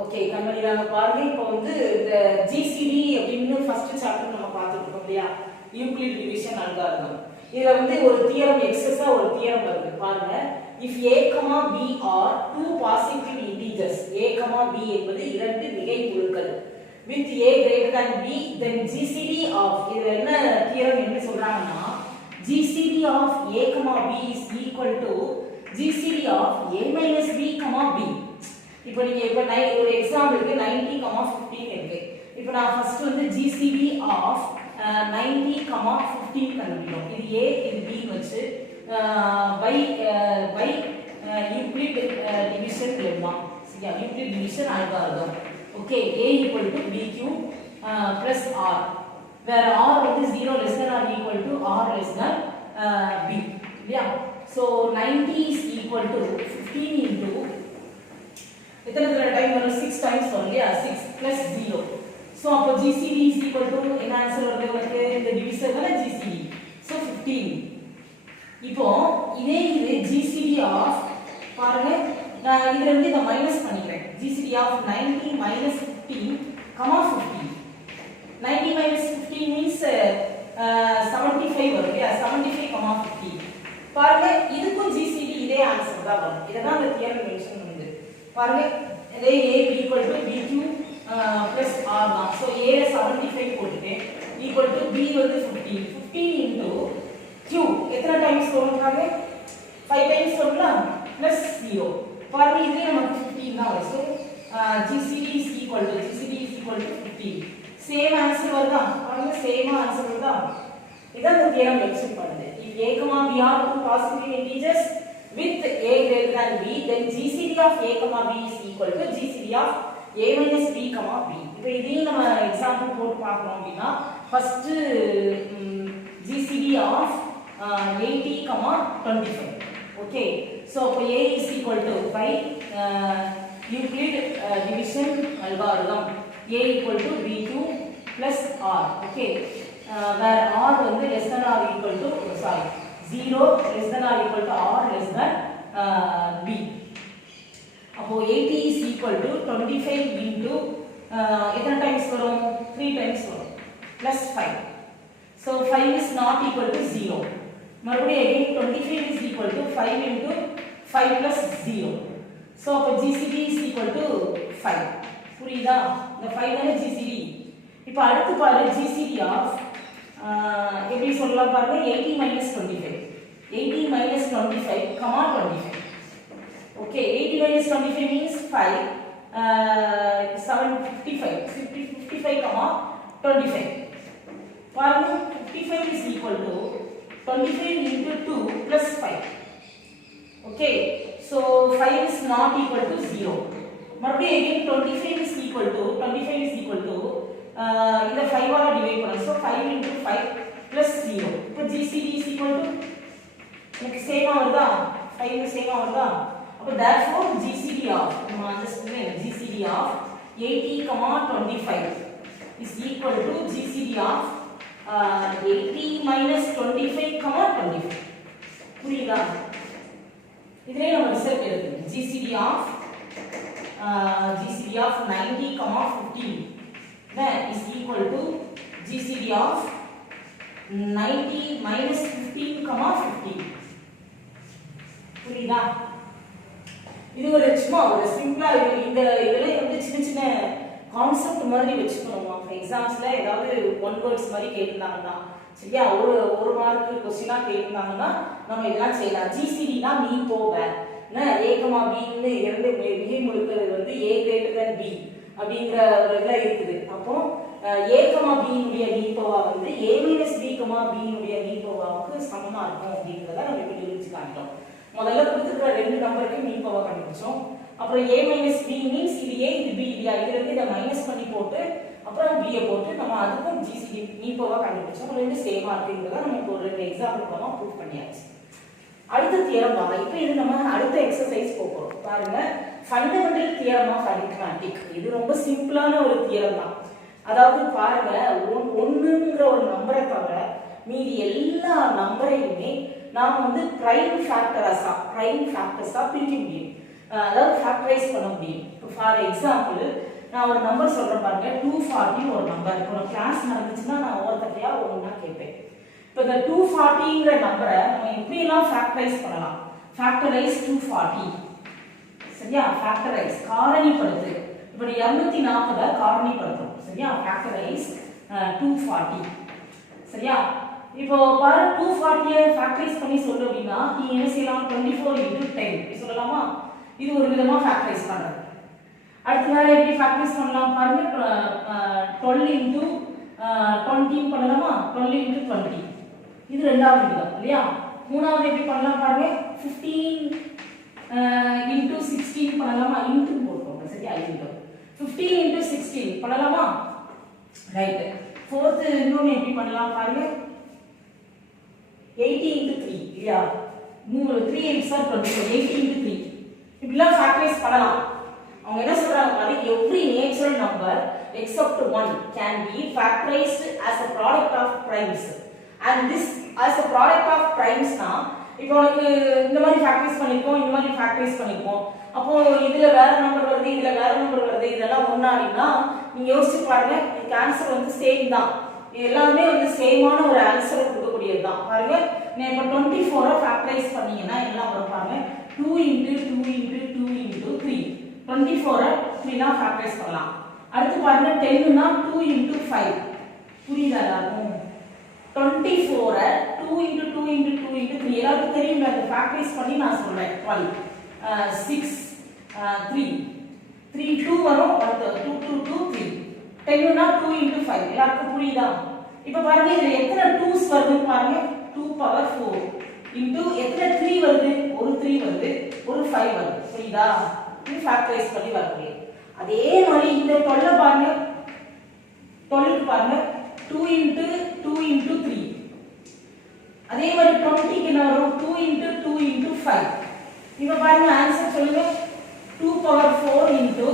Okay கண்மணி நாங்க பாருங்க இப்போ வந்து இந்த ஜிசிடி அப்படின்னு ஃபர்ஸ்ட் சாப்டர் நம்ம பார்த்துருக்கோம் இல்லையா, யூக்ளிட் டிவிஷன் அல்காரிதம். இதுல வந்து ஒரு தியரம் எக்ஸஸா ஒரு தியரம் வருது பாருங்க. If a, b are two positive integers, a, b என்பது இரண்டு மிகை குழுக்கள் with a greater than b, then gcd of, இதுல என்ன தியரம் என்ன சொல்றாங்கன்னா gcd of a, b is equal to gcd of a minus b, b. இப்போ நீங்க இப்ப ஒரு எக்ஸாம்பிளுக்கு 90, 15 இருக்கு. இப்போ நான் ஃபர்ஸ்ட் வந்து GCD of 90, 15 கண்டுபிடிக்கணும். இது A, இது B வச்சு by யூக்ளிட் டிவிஷன் எழுதலாம். சரியா, Euclid division algorithm. Okay, A equal to BQ plus R, where R வந்து 0 less than or equal to R less than B. இல்லையா? So 90 is equal to 15 into எத்தனை time வரும்? 6 times வரும் இல்லையா, 6 plus 0. So அப்போ GCD is equal to என்ன answer வருது உங்களுக்கு? இந்த டிவிஷன் தானே GCD. ஸோ 15. இப்போ இதே இது GCD ஆஃப் பாருங்க, நான் இதுல இருந்து இதை மைனஸ் பண்ணிக்கிறேன். GCD of 90 minus 15, 15. 90 minus 15 means 75 வரும் இல்லையா, 75, 15. பாருங்க இதுக்கும் GCD இதே ஆன்சர் தான் வரும். இதை தான் அந்த தியரம் மென்ஷன் பண்ணுது. பாருங்க, இதே A equal to BQ plus R தான். ஸோ A 75 போட்டுட்டேன், equal to B வந்து 15. 15 into Q எத்தனை டைம்ஸ் போடுறாங்க? 5 டைம்ஸ் போடலாம் plus 0. பாருங்க இதுவே நமக்கு 15 தான் வரும். So GCD is equal to 15. Same answer வருதா? பாருங்க சேம் ஆன்சர் வருதா? இதான் இந்த தியரம் மென்ஷன் பண்ணுது. If A, B are two positive integers with a greater than b, then GCD of a, b is equal to GCD of a minus b, b. இப்போ இதையும் நம்ம example போட்டு பார்க்கணும் அப்படின்னா first GCD of 80, 25. Okay, so அப்போ a is equal to 5 Euclid division algorithm. a equal to BQ plus R. Okay, where R வந்து less than or equal to 0 less than or equal to R less than B. அப்போ 80 is equal to 25 into எத்தனை times வரும்? 3 times வரும் plus 5. So 5 is not equal to 0. மறுபடியும் again 25 is equal to 5 into 5 plus 0. So அப்போ GCD is equal to 5. புரியுதா? இந்த 5 தானே GCD. இப்போ அடுத்து பாரு GCD of எப்படி சொல்லலாம் பாருங்க, 80 minus 25. 80 minus 25, 25. Okay, 80 minus 25 means 5, 755. 55, 25. பாருங்க 55 is equal to 25 into 2 plus 5. Okay, so 5 is not equal to 0. மறுபடியும் again 25 is equal to இந்த 5 ஆல டிவைட் பண்ணனும். So 5 into 5 plus 0. இப்போ GCD is equal to எனக்கு சேமா வருதா? 5 சேமா வருதா? அப்ப therefore GCD of நம்ம understand GCD of 80, 25 is equal to GCD of 80 minus 25, 25. புரியுதா? இதுலயே நம்ம ரிசல்ட் எழுதுங்க. GCD of 90, 15 then is equal to GCD of 90 minus 15, 15. புரியுதா? இது ஒரு சும்மா ஒரு சிம்பிளா இந்த இதுல வந்து சின்ன சின்ன கான்செப்ட் மாதிரி வச்சுக்கணும். எக்ஸாம்ஸ்ல ஏதாவது ஒன் வேர்ட்ஸ் மாதிரி கேட்டிருந்தாங்கன்னா, சரியா, ஒரு மார்க் क्वेश्चनா கேட்டிருந்தாங்கன்னா நம்ம இதெல்லாம் செய்யலாம். GCD தான் மீ போவேன் a, b ன்னு இரண்டு மிகை முழுக்கள் வந்து a greater than b அப்படிங்கற ஒரு இதுல இருக்குது. அப்போ a, b னுடைய மீபோவா வந்து a minus b, b னுடைய மீபோவாவுக்கு சமமா இருக்கும் அப்படிங்கறத நம்ம இப்ப நிரூபிச்சு காட்டோம். முதல்ல கொடுத்திருக்கிற ரெண்டு நம்பருக்கு மீபோவா கண்டுபிடிச்சோம். அப்புறம் a minus b means இது a இது b இல்லையா, இதுல இருந்து இத மைனஸ் பண்ணி போட்டு அப்புறம் b ய போட்டு நம்ம அதுக்கும் GCD மீபோவா கண்டுபிடிச்சோம். ரெண்டு சேமா இருக்குங்கறத நம்ம இப்போ ரெண்டு எக்ஸாம்பிள் மூலமா ப்ரூவ் பண்ணியாச்சு. அடுத்த தியரம் வாங்க. இப்போ இது நம்ம அடுத்த எக்ஸர்சைஸ் போறோம். பாருங்க, ஃபண்டமெண்டல் தியரம் ஆஃப் அரித்மெட்டிக். இது ரொம்ப சிம்பிளான ஒரு தியரம் தான். அதாவது பாருங்க, 1ங்கற ஒரு நம்பரை தவிர மீதி எல்லா நம்பரையுமே நாம வந்து பிரைம் ஃபேக்டர்ஸா பிரிக்க முடியும். அதாவது ஃபேக்டரைஸ் பண்ண முடியும். இப்போ ஃபார் எக்ஸாம்பிள் நான் ஒரு நம்பர் சொல்றேன் பாருங்க, 240 ஒரு நம்பர். இப்போ கிளாஸ் நடந்துச்சுன்னா நான் ஒவ்வொருத்தரையா ஒவ்வொன்றா கேட்பேன். இப்போ இந்த 240ங்கிற நம்பரை நம்ம எப்படியெல்லாம் ஃபேக்டரைஸ் பண்ணலாம்? ஃபேக்டரைஸ் 240, சரியா? ஃபேக்டரைஸ் காரணிப்படுத்து. இப்போ 240 காரணிப்படுத்தும், சரியா? ஃபேக்டரைஸ் 240, சரியா? இப்போ பாரு 240 ஃபேக்டரைஸ் பண்ணி சொல்லு அப்படின்னா நீ என்ன செய்யலாம்? 24 × 10 சொல்லலாமா? இது ஒரு விதமா ஃபேக்டரைஸ் பண்றது. அடுத்து வேற எப்படி ஃபேக்டரைஸ் பண்ணலாம் பாருங்க, 12 × 20 பண்ணலாமா? 12 × 20 இது ரெண்டாவது விதம் இல்லையா? மூணாவது எப்படி பண்ணலாம் பாருங்க, 15 × 16 பண்ணலாமா? இன்டு போடுறோம், சரியா? இன்டு 15 × 16 பண்ணலாமா? ரைட். ஃபோர்த் இன்னொன்னு எப்படி பண்ணலாம் பாருங்க, 80 × 3 இல்லையா? 3 8 24, 80 × 3 இப்படிலாம் ஃபேக்டரைஸ் பண்ணலாம். அவங்க என்ன சொல்றாங்க பாருங்க, every natural number except one can be factorized as a product of primes, and this as a product of primes னா இப்போ உங்களுக்கு இந்த மாதிரி ஃபேக்டரைஸ் பண்ணிருக்கோம், இந்த மாதிரி ஃபேக்டரைஸ் பண்ணிருக்கோம், அப்போ இதுல வேற நம்பர் வருது, இதுல வேற நம்பர் வருது, இதெல்லாம் ஒண்ணாடினா நீங்க யோசிச்சு பாருங்க, இதுக்கு ஆன்சர் வந்து சேம் தான். இது எல்லாமே வந்து சேமான ஒரு ஆன்சர் கொடுக்கக்கூடியது தான். பாருங்க நான் இப்போ 24 ஃபேக்டரைஸ் பண்ணீங்கன்னா எல்லாம் வரும் பாருங்க, 2 × 2 × 2 × 3 24 இப்படிலாம் ஃபேக்டரைஸ் பண்ணலாம். அடுத்து பாருங்க 10 னா 2 × 5 புரியுதா எல்லாருக்கும்? 24 2 × 2 × 2 × 3 எல்லாருக்கும் தெரியும். அந்த ஃபேக்டரைஸ் பண்ணி நான் சொல்றேன். 12 6 3 3 2 வரும், அடுத்து 2 2 2 3 10 னா 2 × 5 எல்லாருக்கும் புரியுதா? இப்போ பாருங்க இதுல எத்தனை 2s வருதுன்னு பாருங்க, 2⁴ இன்டு எத்தனை 3 வருது, ஒரு 3 வருது, ஒரு 5 வருது, புரியுதா? இது ஃபேக்டரைஸ் பண்ணி வரக்கூடிய. அதே மாதிரி இந்த 12 பாருங்க, 12 பாருங்க 2 × 2 × 3. அதே மாதிரி 20 க்கு என்ன வரும், 2 × 2 × 5. இப்போ பாருங்க ஆன்சர் சொல்லுங்க, 2⁴ ×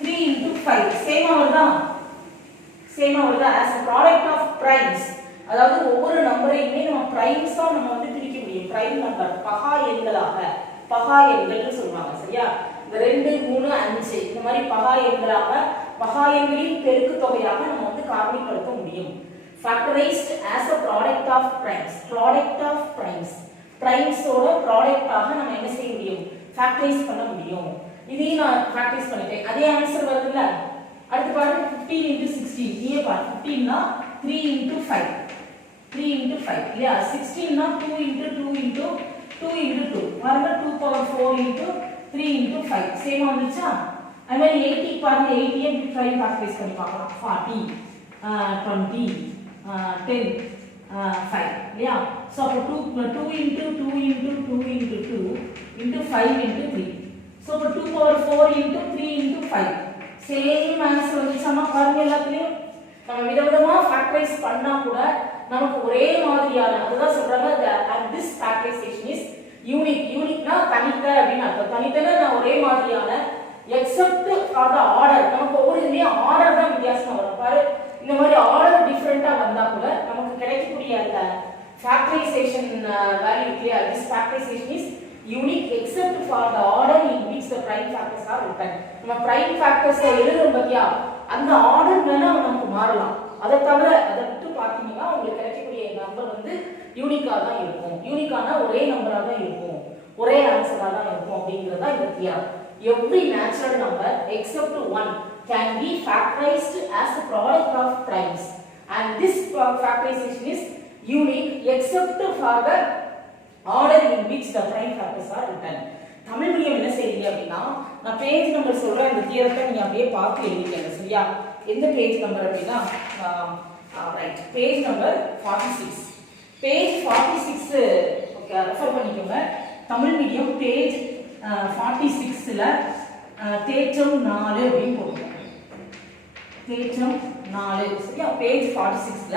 3 × 5 சேமா வருதா? சேமா வருதா? as a product of primes, அதாவது ஒவ்வொரு நம்பரையுமே நம்ம பிரைம்ஸா நம்ம வந்து பிரிக்க முடியும். பிரைம் நம்பர் பகா எண்களாக, பகா எண்கள்னு சொல்றாங்க, சரியா? இந்த 2 3 5 இந்த மாதிரி பகா எண்களாக, பகா எண்களின் பெருக்கு தொகையாக நம்ம வந்து காரணிப்படுத்த முடியும். factorized as a product of primes, product of primes, primes ஓட ப்ராடக்ட்டாக நம்ம என்ன செய்ய முடியும்? ஃபேக்டரைஸ் பண்ண முடியும். இதையும் நான் ஃபேக்டரைஸ் பண்ணிட்டேன், அதே ஆன்சர் வருதுல்ல? அடுத்து பாருங்க 15 × 16 இங்கே பாருங்க, 15 னா 3 × 5 3 × 5 இல்லையா? 16 னா 2 × 2 × 2 × 2 பாருங்க 2⁴ × 3 × 5 சேமா வந்துச்சா? அதே மாதிரி 80 பாருங்க, 80 எப்படி ட்ரை ஃபேக்டரைஸ் பண்ணி பார்க்கலாம். 40 20 10 5 இல்லையா? சோ அப்ப 2 × 2 × 2 × 2 × 2 × 5 × 3. சோ அப்ப 2⁴ × 3 × 5 சேம் ஆன்சர் வந்துச்சாமா? பாருங்க எல்லாத்துலயும் நம்ம விதவிதமா ஃபேக்டரைஸ் பண்ணா கூட நமக்கு ஒரே மாதிரியான, அதுதான் சொல்றாங்க and this factorization is unique. யூனிக்னா தனித்த அப்படின்னு அர்த்தம். தனித்தனா நான் ஒரே மாதிரியான except for the order, நமக்கு ஒவ்வொரு இதுலயே ஆர்டர் தான் வித்தியாசமா வரும். பாரு இந்த மாதிரி ஆர்டர் டிஃபரெண்டா வந்தா கூட நமக்கு கிடைக்கக்கூடிய அந்த ஃபேக்டரைசேஷன் வேல்யூ இல்லையா? this factorization is unique except for the order in which the prime factors are written. நம்ம prime factors எழுதுறோம் பாத்தியா, அந்த ஆர்டர் வேணா நமக்கு மாறலாம். அதை தவிர அதை விட்டு பாத்தீங்கன்னா உங்களுக்கு கிடைக்கக்கூடிய நம்பர் வந்து யூனிக்கா தான் இருக்கும். யூனிக்கான ஒரே நம்பரா தான் இருக்கும், ஒரே ஆன்சரா தான் இருக்கும் அப்படிங்கிறது தான் இந்த theorem. Every natural number except one can be factorized as a product of primes, and this factorization is unique except for the order in which the prime factors are written. Tamil medium என்ன செய்றீங்க அப்படின்னா, நான் page number சொல்றேன், இந்த தியரத்தை நீங்க அப்படியே பார்த்து எழுதிக்கங்க, சரியா? எந்த பேஜ் நம்பர் அப்படின்னா right, page number 46. Page 46 okay refer பண்ணிக்கோங்க. தமிழ் மீடியம் பேஜ் 46ல தேற்றம் 4 அப்படின்னு போடுங்க. தேற்றம் 4 சரியா? பேஜ் 46ல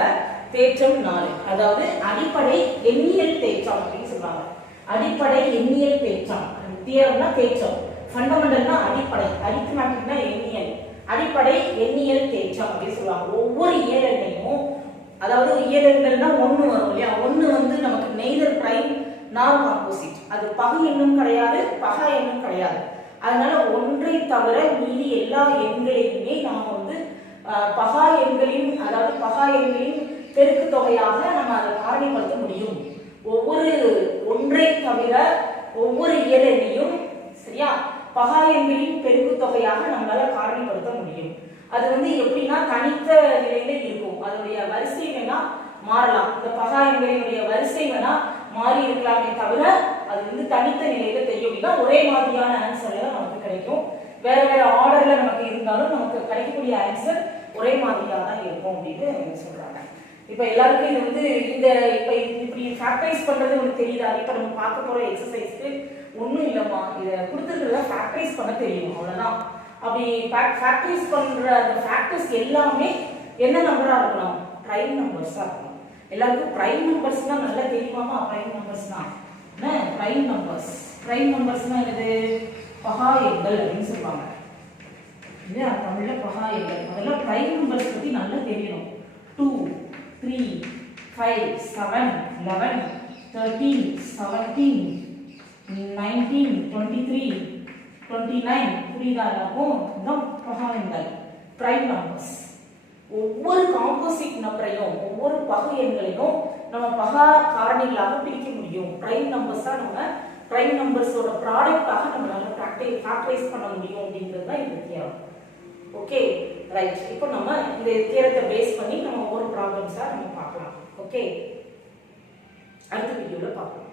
தேற்றம் 4, அதாவது அடிப்படை எண்ணியல் தேற்றம் அப்படின்னு சொல்றாங்க. அடிப்படை எண்ணியல் தேற்றம், தியரம்னா தேற்றம், ஃபண்டமெண்டல்னா அடிப்படை, அரித்மெட்டிக்னா எண்ணியல், அடிப்படை எண்ணியல் தேற்றம் அப்படின்னு சொல்லுவாங்க. ஒவ்வொரு இயலெண்ணையும், அதாவது இயலெண்கள்னா 1 வரும் இல்லையா? 1 வந்து நமக்கு நெய்தர் பிரைம் நார் காம்போசிட், அது பகு எண்ணும் கிடையாது, பகா எண்ணும் கிடையாது. அதனால ஒன்றை தவிர மீதி எல்லா எண்களையுமே நாம வந்து பகா எண்களின், அதாவது பகா எண்களின் பெருக்கு தொகையாக நம்ம அதை காரணிப்படுத்த முடியும். ஒவ்வொரு ஒன்றை தவிர ஒவ்வொரு இயல் எண்ணையும் சரியா பகா எண்களின் பெருக்கு தொகையாக நம்மளால காரணிப்படுத்த முடியும். அது வந்து எப்படின்னா தனித்த நிலையில இருக்கும். அதனுடைய வரிசை வேணா மாறலாம். இந்த பகா எண்களினுடைய வரிசை வேணா மாறி இருக்கலாமே தவிர அது வந்து தனித்த நிலையில தெரியும். அப்படின்னா ஒரே மாதிரியான ஆன்சர் நமக்கு கிடைக்கும். வேற வேற ஆர்டர்ல நமக்கு இருந்தாலும் நமக்கு கிடைக்கக்கூடிய ஆன்சர் ஒரே மாதிரியா தான் இருக்கும் அப்படின்னு சொல்றாங்க. இப்ப எல்லாருக்கும் இது வந்து இந்த இப்ப இப்படி ஃபேக்டரைஸ் பண்றது உங்களுக்கு தெரியுதா? இப்ப நம்ம பார்க்க போற எக்ஸசைஸ்க்கு ஒன்றும் இல்லைம்மா, இதை கொடுத்துருக்கிறத ஃபேக்டரைஸ் பண்ண தெரியும், அவ்வளவுதான். அப்படி ஃபேக்டரைஸ் பண்ற அந்த ஃபேக்டர்ஸ் எல்லாமே என்ன நம்பரா இருக்கணும்? பிரைம் நம்பர்ஸா இருக்கணும். எல்லாருக்கும் பிரைம் நம்பர்ஸ்னா நல்லா தெரியுமாமா? பிரைம் நம்பர்ஸ்னா என்ன? பிரைம் நம்பர்ஸ்னா என்னது? பகா எண்கள் அப்படின்னு சொல்லுவாங்க இல்லையா? தமிழ்ல பகா எண்கள். அதெல்லாம் பிரைம் நம்பர்ஸ் பத்தி நல்லா தெரியணும். 2, 3, 5, 7, 11, 13, 17, 19, 23, 29 புரியுதா? இருக்கும் இதுதான் பகா எண்கள், பிரைம் நம்பர்ஸ். ஒவ்வொரு காம்போசிட் நம்பரையும் ஒவ்வொரு பகு எண்களையும் நம்ம பகா காரணிகளாக பிரிக்க முடியும். பிரைம் நம்பர்ஸ் தான் நம்ம பிரைம் நம்பர்ஸோட ப்ராடக்டாக நம்மளால ஃபேக்டரைஸ் பண்ண முடியும் அப்படிங்கிறது தான் இந்த தியரம். Okay right. இப்போ நம்ம இந்த தியரத்தை பேஸ் பண்ணி நம்ம ஒவ்வொரு ப்ராப்ளம்ஸா நம்ம பார்க்கலாம். ஓகே, அடுத்த வீடியோல பார்க்கலாம்.